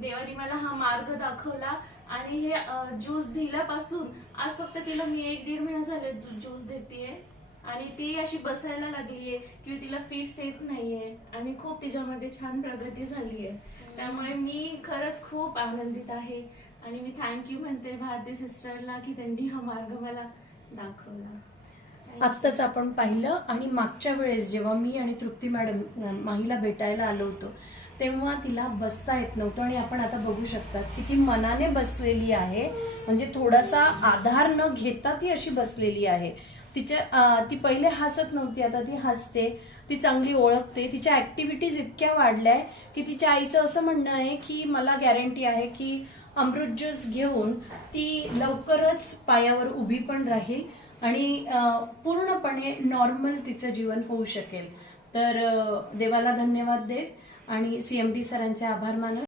देवाने मला हा मार्ग दाखवला आणि हे ज्यूस दिल्यापासून आज फक्त तिला मी 1-1.5 महिना झाले ज्यूस देतेय आणि ती अशी बसायला लागलीये किंवा तिला फिट्स येत नाहीये आणि खूप तिच्यामध्ये छान प्रगती झालीये. त्यामुळे मी खरंच खूप आनंदित आहे आणि मी थँक्यू म्हणते भारती सिस्टरला की त्यांनी हा मार्ग मला दाखवला. आत्ताच आपण पाहिलं आणि मागच्या वेळेस जेव्हा मी आणि तृप्ती मॅडम माहीला भेटायला आलो होतो तेव्हा तिला बसता येत नव्हतं आणि आपण आता बघू शकतात की ती मनाने बसलेली आहे, म्हणजे थोडासा आधार न घेता ती अशी बसलेली आहे. ती पहिले हसत नव्हती, आता ती हसते, ती चांगली ओळखते, तिच्या ॲक्टिव्हिटीज इतक्या वाढल्या आहे की तिच्या आईचं असं म्हणणं आहे की मला गॅरंटी आहे की अमृत ज्यूस घेऊन ती लवकरच पायावर उभी पण राहील आणि पूर्णपणे नॉर्मल तिचं जीवन होऊ शकेल. तर देवाला धन्यवाद देत आणि CMD सरांचे आभार मानत